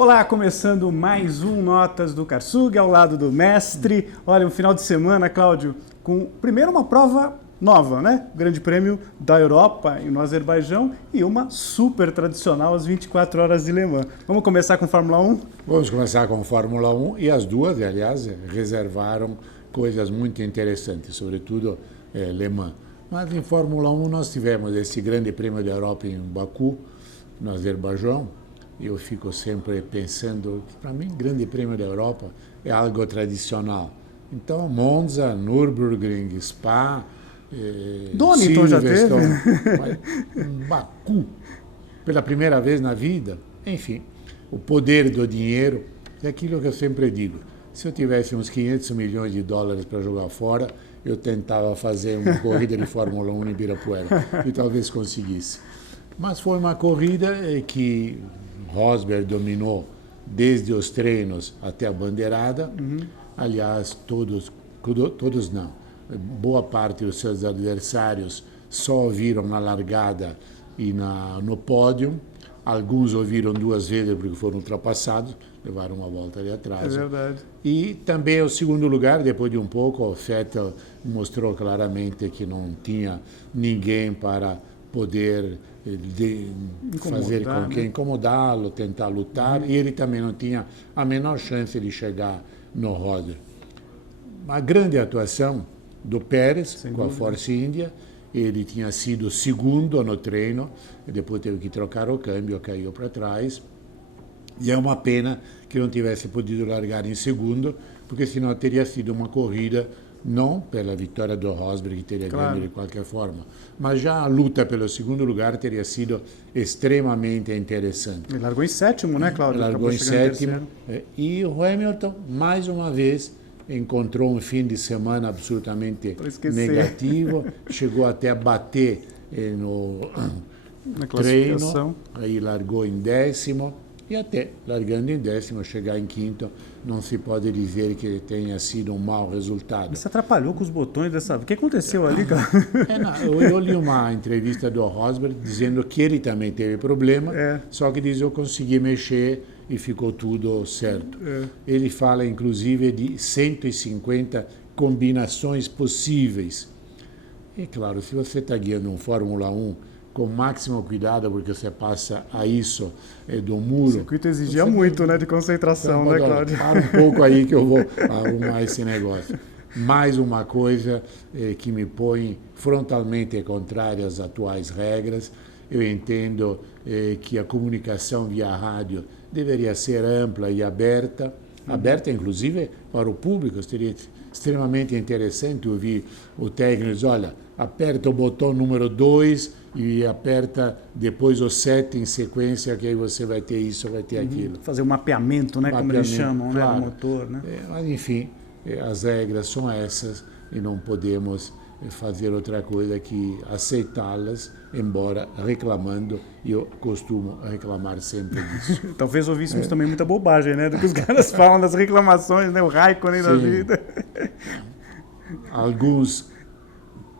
Olá, começando mais um Notas do Karsug, ao lado do mestre. Olha, um final de semana, Cláudio, com primeiro uma prova nova, né? O Grande Prêmio da Europa e no Azerbaijão e uma super tradicional às 24 horas de Le Mans. Vamos começar com Fórmula 1? Vamos começar com Fórmula 1 e as duas, aliás, reservaram coisas muito interessantes, sobretudo Le Mans. Mas em Fórmula 1 nós tivemos esse Grande Prêmio da Europa em Baku, no Azerbaijão. Eu fico sempre pensando que, para mim, Grande Prêmio da Europa é algo tradicional. Então, Monza, Nürburgring, Spa, Donington já teve? Baku, pela primeira vez na vida. Enfim, o poder do dinheiro é aquilo que eu sempre digo. Se eu tivesse uns 500 milhões de dólares para jogar fora, eu tentava fazer uma corrida de Fórmula 1 em Ibirapuera e talvez conseguisse. Mas foi uma corrida que Rosberg dominou desde os treinos até a bandeirada. Aliás, todos não. Boa parte dos seus adversários só ouviram na largada e no pódio. Alguns ouviram duas vezes porque foram ultrapassados, levaram uma volta ali atrás. É verdade. E também o segundo lugar, depois de um pouco, o Vettel mostrou claramente que não tinha ninguém para poder fazer com que incomodá-lo, tentar lutar, e ele também não tinha a menor chance de chegar no Rosberg. Uma grande atuação do Pérez com a Force India. Ele tinha sido segundo no treino, e depois teve que trocar o câmbio, caiu para trás. E é uma pena que não tivesse podido largar em segundo, porque senão teria sido uma corrida, não pela vitória do Rosberg, que teria ganho de qualquer forma, mas já a luta pelo segundo lugar teria sido extremamente interessante. Ele largou em sétimo, né, Cláudio? Largou em sétimo. E o Hamilton, mais uma vez, encontrou um fim de semana absolutamente negativo, chegou até a bater no treino, aí largou em décimo, e até largando em décimo, chegar em quinto, não se pode dizer que tenha sido um mau resultado. Você atrapalhou com os botões dessa... O que aconteceu ali, cara? Eu li uma entrevista do Rosberg dizendo que ele também teve problema, só que diz eu consegui mexer e ficou tudo certo. Ele fala, inclusive, de 150 combinações possíveis. E, claro, se você está guiando um Fórmula 1 com máximo cuidado, porque você passa a isso do muro... O circuito exigia muito, né, de concentração, então, né, Cláudio? Para um pouco aí que eu vou arrumar esse negócio. Mais uma coisa que me põe frontalmente contrária às atuais regras. Eu entendo que a comunicação via rádio deveria ser ampla e aberta, inclusive para o público. Seria extremamente interessante ouvir o técnico dizer, olha, aperta o botão número 2 e aperta depois o 7 em sequência, que aí você vai ter isso, vai ter aquilo. Fazer um mapeamento, né, como eles chamam, claro, né, do motor. Né? Mas, enfim, as regras são essas e não podemos fazer outra coisa que aceitá-las, embora reclamando, e eu costumo reclamar sempre disso. Talvez ouvíssemos também muita bobagem, né, do que os caras falam das reclamações, né, o Raikkonen da vida. Alguns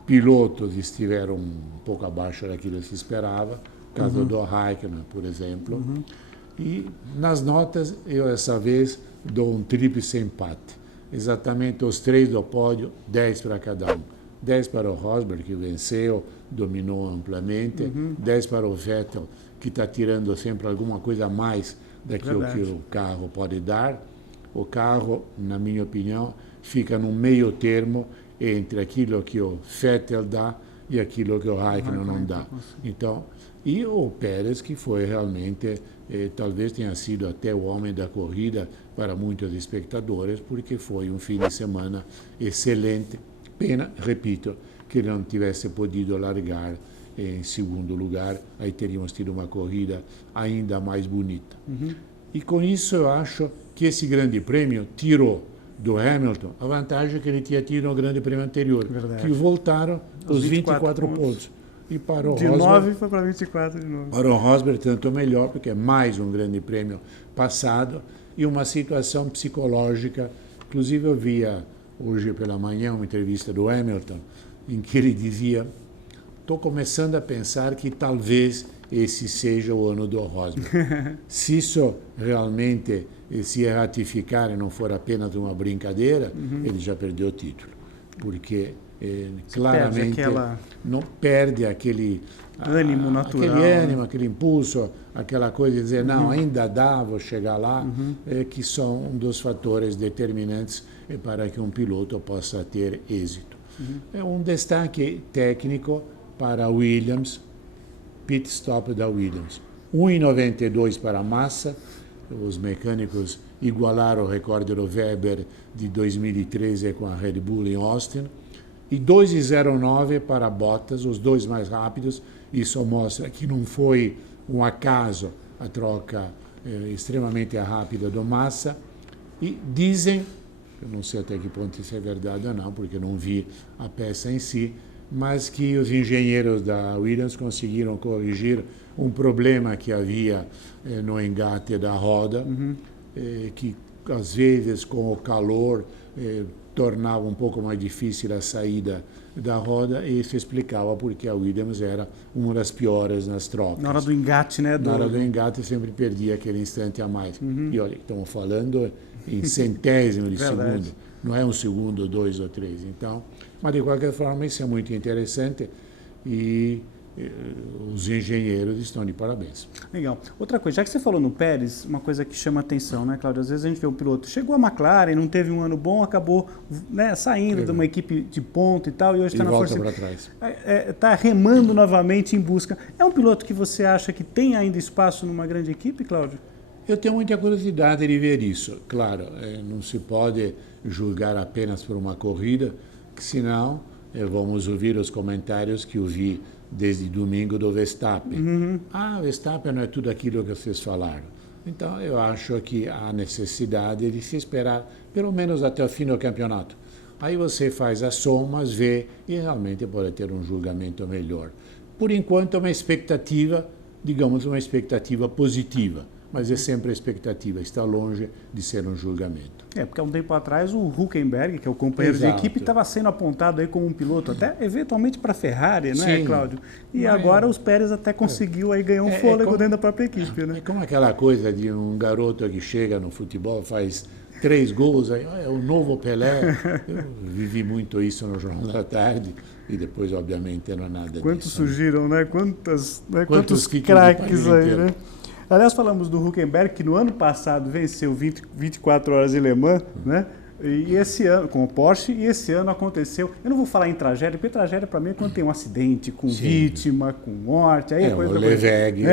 pilotos estiveram um pouco abaixo daquilo que se esperava, o caso do Raikkonen, por exemplo. E nas notas, eu essa vez dou um tríplice empate. Exatamente os 3 do pódio, 10 para cada um. 10 para o Rosberg, que venceu, dominou amplamente. 10 para o Vettel, que está tirando sempre alguma coisa a mais daquilo que o carro pode dar. O carro, na minha opinião, fica no meio termo entre aquilo que o Vettel dá e aquilo que o Raikkonen não dá. Então, e o Pérez, que foi realmente, talvez tenha sido até o homem da corrida para muitos espectadores, porque foi um fim de semana excelente. Pena, repito, que ele não tivesse podido largar em segundo lugar, aí teríamos tido uma corrida ainda mais bonita. E com isso eu acho que esse grande prêmio tirou do Hamilton a vantagem que ele tinha tido no grande prêmio anterior, que voltaram os 24 pontos. E para o de Rosberg, 9 foi para 24 de novo. Para o Rosberg, tanto melhor, porque é mais um grande prêmio passado e uma situação psicológica. Inclusive, eu via hoje pela manhã uma entrevista do Hamilton, em que ele dizia: estou começando a pensar que talvez esse seja o ano do Rosberg. Se isso realmente se ratificar e não for apenas uma brincadeira, ele já perdeu o título. Porque claramente não perde aquele ânimo natural, aquele ânimo, aquele impulso, aquela coisa de dizer, não, ainda dá, vou chegar lá, que são um dos fatores determinantes para que um piloto possa ter êxito. É um destaque técnico para Williams, pit stop da Williams. 1,92 para a Massa, os mecânicos igualaram o recorde do Webber de 2013 com a Red Bull em Austin, e 2,09 para Bottas, os dois mais rápidos. Isso mostra que não foi um acaso a troca extremamente rápida do Massa. E dizem, eu não sei até que ponto isso é verdade ou não, porque não vi a peça em si, mas que os engenheiros da Williams conseguiram corrigir um problema que havia no engate da roda, que às vezes com o calor tornava um pouco mais difícil a saída da roda, e isso explicava porque a Williams era uma das piores nas trocas. Na hora do engate, né? Na hora do engate sempre perdia aquele instante a mais. E olha, estamos falando em centésimo de segundo, não é um segundo, 2 ou 3. Então, mas de qualquer forma isso é muito interessante e os engenheiros estão de parabéns. Legal. Outra coisa, já que você falou no Pérez, uma coisa que chama atenção, né, Cláudio? Às vezes a gente vê o piloto, chegou a McLaren, não teve um ano bom, acabou, né, saindo de uma equipe de ponta e tal, e hoje está na volta para trás. Está remando novamente em busca. É um piloto que você acha que tem ainda espaço numa grande equipe, Cláudio? Eu tenho muita curiosidade de ver isso. Claro, não se pode julgar apenas por uma corrida, que senão vamos ouvir os comentários que eu vi desde domingo do Verstappen. Verstappen não é tudo aquilo que vocês falaram. Então, eu acho que há necessidade de se esperar, pelo menos até o fim do campeonato. Aí você faz as somas, vê, e realmente pode ter um julgamento melhor. Por enquanto, é uma expectativa, digamos, uma expectativa positiva. Mas é sempre a expectativa, está longe de ser um julgamento. Porque há um tempo atrás o Hülkenberg, que é o companheiro de equipe, estava sendo apontado aí como um piloto, até eventualmente para a Ferrari, não é, Cláudio? E agora os Pérez até conseguiu aí ganhar um fôlego dentro da própria equipe, né? É como aquela coisa de um garoto que chega no futebol, faz 3 gols, aí é o novo Pelé. Eu vivi muito isso no Jornal da Tarde e depois, obviamente, não é nada disso. Quantos surgiram, né? Quantos craques aí, né? Aliás, falamos do Hülkenberg, que no ano passado venceu 24 horas em Le Mans, né? E esse ano, com o Porsche, e esse ano aconteceu, eu não vou falar em tragédia, porque tragédia para mim é quando tem um acidente com vítima, com morte, aí é coisa... O Leveg,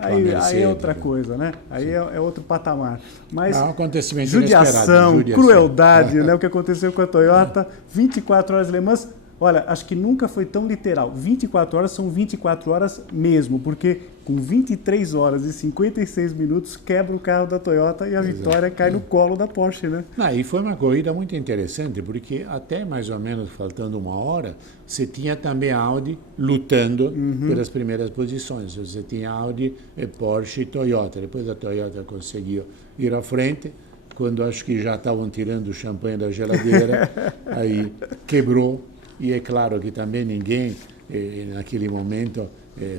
aí é outra coisa, né? Aí é outro patamar. Mas um acontecimento judiação, crueldade, né? O que aconteceu com a Toyota, 24 horas em Le Mans. Olha, acho que nunca foi tão literal. 24 horas são 24 horas mesmo, porque com 23 horas e 56 minutos quebra o carro da Toyota e a vitória cai no colo da Porsche, né? E foi uma corrida muito interessante, porque até mais ou menos faltando 1 hora, você tinha também a Audi lutando pelas primeiras posições. Você tinha Audi, Porsche e Toyota. Depois a Toyota conseguiu ir à frente. Quando acho que já estavam tirando o champanhe da geladeira, aí quebrou. E é claro que também ninguém, naquele momento,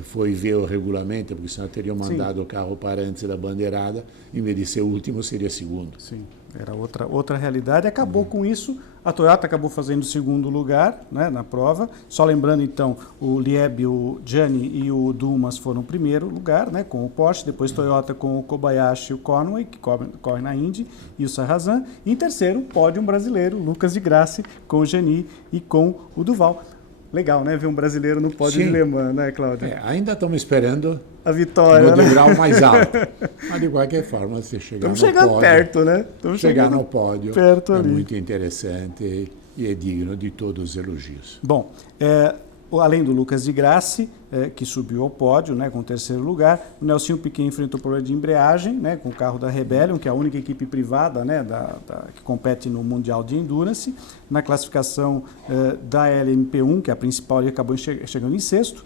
foi ver o regulamento, porque senão teriam mandado o carro para antes da bandeirada, em vez de ser o último, seria segundo. Sim, era outra realidade. Acabou com isso, a Toyota acabou fazendo segundo lugar, né, na prova. Só lembrando, então, o Lieb, o Gianni e o Dumas foram primeiro lugar, né, com o Porsche, depois Toyota com o Kobayashi e o Conway, que corre na Indy, e o Sarrazin. E em terceiro, pódio brasileiro, Lucas de Grassi, com o Gianni e com o Duval. Legal, né? Ver um brasileiro no pódio de Le Mans, né, Cláudio? Ainda estamos esperando a vitória, no grau mais alto. Mas, de qualquer forma, você chegar no pódio... Estamos chegando perto, né? Chegar no pódio perto ali. Muito interessante e é digno de todos os elogios. Bom, além do Lucas de Grassi, que subiu ao pódio, né, com o terceiro lugar, o Nelsinho Piquet enfrentou problema de embreagem, né, com o carro da Rebellion, que é a única equipe privada, né, que compete no Mundial de Endurance. Na classificação da LMP1, que é a principal, ele acabou chegando em sexto.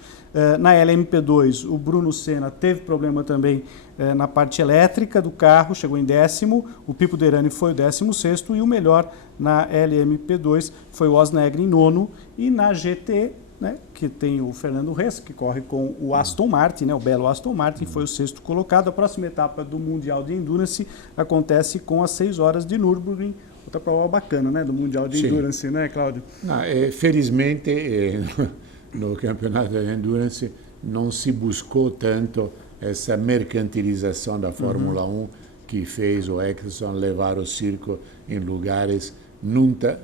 Na LMP2, o Bruno Senna teve problema também na parte elétrica do carro, chegou em 10º, o Pipo Derani foi o 16º e o melhor na LMP2 foi o Osnegre em 9º, e na GT né, que tem o Fernando Ress, que corre com o Aston Martin, né, o belo Aston Martin, foi o 6º colocado. A próxima etapa do Mundial de Endurance acontece com as 6 horas de Nürburgring, outra prova bacana, né, do Mundial de Endurance, né, Cláudio? Não, felizmente, no campeonato de Endurance não se buscou tanto essa mercantilização da Fórmula 1 que fez o Eccleston levar o circo em lugares nunca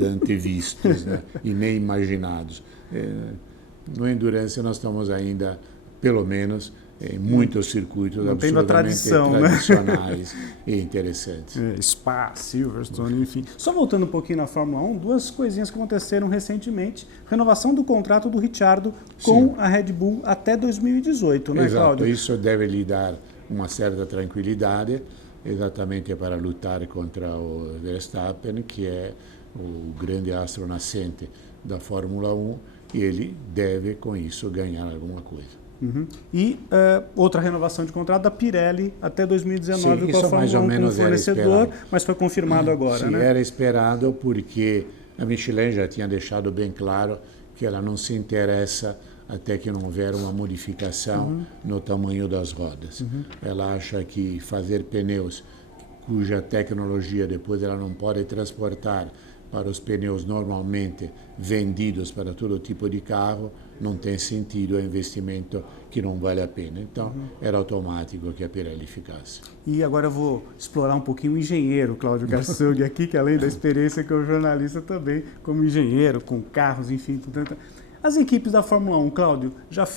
antes vistos, né? E nem imaginados. No Endurance nós estamos ainda, pelo menos, em muitos circuitos absolutamente tradicionais e interessantes. Spa, Silverstone, enfim. Só voltando um pouquinho na Fórmula 1, 2 coisinhas que aconteceram recentemente. Renovação do contrato do Ricciardo com a Red Bull até 2018, né, Exato. Cláudio? Isso deve lhe dar uma certa tranquilidade, exatamente para lutar contra o Verstappen, que é o grande astro nascente da Fórmula 1, e ele deve, com isso, ganhar alguma coisa. E outra renovação de contrato da Pirelli até 2019 Sim, com a Fórmula 1 como fornecedor, mas foi confirmado agora, Sim, né? era esperado porque a Michelin já tinha deixado bem claro que ela não se interessa até que não houver uma modificação no tamanho das rodas. Ela acha que fazer pneus cuja tecnologia depois ela não pode transportar para os pneus normalmente vendidos para todo tipo de carro, não tem sentido, é um investimento que não vale a pena. Então, era automático que a Pirelli ficasse. E agora eu vou explorar um pouquinho o engenheiro Cláudio Karsug aqui, que além da experiência que é o jornalista também, como engenheiro, com carros, enfim, portanto. As equipes da Fórmula 1, Cláudio, já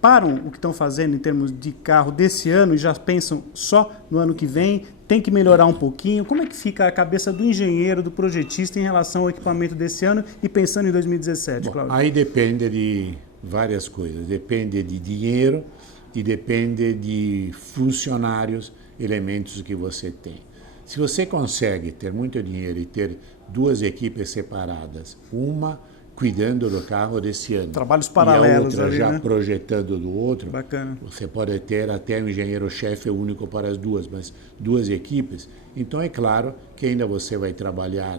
param o que estão fazendo em termos de carro desse ano e já pensam só no ano que vem? Tem que melhorar um pouquinho? Como é que fica a cabeça do engenheiro, do projetista em relação ao equipamento desse ano e pensando em 2017, Cláudio? Aí depende de várias coisas. Depende de dinheiro e depende de funcionários, elementos que você tem. Se você consegue ter muito dinheiro e ter 2 equipes separadas, uma cuidando do carro desse ano. Trabalhos paralelos e a outra ali, já né? projetando do outro. Bacana. Você pode ter até um engenheiro-chefe único para as 2, mas 2 equipes. Então é claro que ainda você vai trabalhar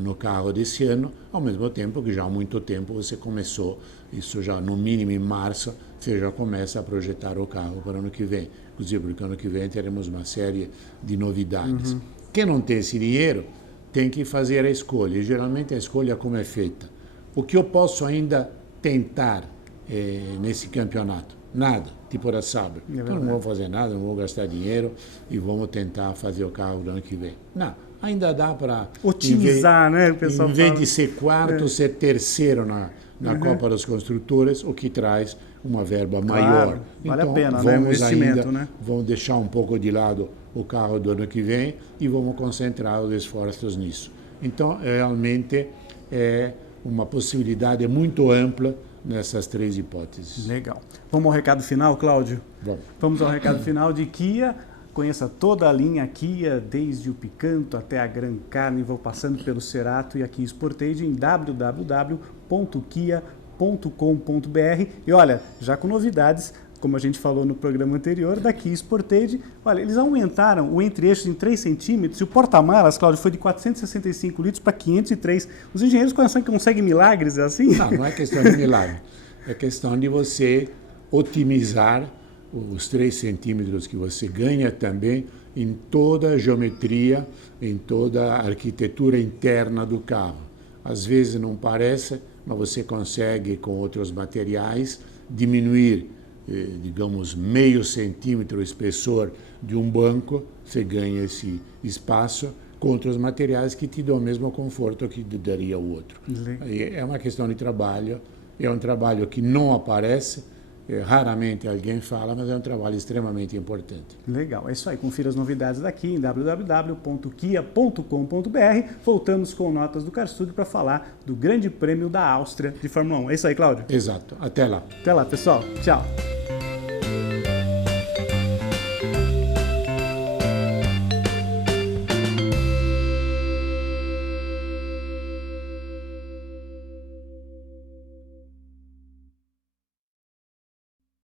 no carro desse ano, ao mesmo tempo que já há muito tempo você começou, isso já no mínimo em março, você já começa a projetar o carro para o ano que vem. Inclusive porque ano que vem teremos uma série de novidades. Quem não tem esse dinheiro tem que fazer a escolha, e geralmente a escolha como é feita. O que eu posso ainda tentar nesse campeonato? Nada, tipo da Sauber. Então não vou fazer nada, não vou gastar dinheiro e vamos tentar fazer o carro do ano que vem. Não, ainda dá para otimizar, né, o pessoal em vez fala. de ser quarto, ser terceiro na Copa dos Construtores, o que traz uma verba maior. Vale então, a pena, vamos né? Investimento, ainda, né? Vamos deixar um pouco de lado o carro do ano que vem e vamos concentrar os esforços nisso. Então, realmente, é uma possibilidade muito ampla nessas 3 hipóteses. Legal. Vamos ao recado final, Cláudio? Vamos ao recado final de Kia. Conheça toda a linha Kia, desde o Picanto até a Gran Carnival, passando pelo Cerato e a Kia Sportage em www.kia.com.br. E olha, já com novidades, como a gente falou no programa anterior, da Kia Sportage. Olha, eles aumentaram o entre-eixos em 3 centímetros e o porta-malas, Cláudio, foi de 465 litros para 503. Os engenheiros conseguem milagres, é assim? Não é questão de milagre. É questão de você otimizar os 3 centímetros que você ganha também em toda a geometria, em toda a arquitetura interna do carro. Às vezes não parece, mas você consegue, com outros materiais, diminuir digamos, meio centímetro o espessor de um banco, você ganha esse espaço com outros materiais que te dão o mesmo conforto que te daria o outro. É uma questão de trabalho, é um trabalho que não aparece, raramente alguém fala, mas é um trabalho extremamente importante. Legal, é isso aí. Confira as novidades daqui em www.kia.com.br. Voltamos com notas do Karsug para falar do Grande Prêmio da Áustria de Fórmula 1. É isso aí, Cláudio? Exato. Até lá. Até lá, pessoal. Tchau.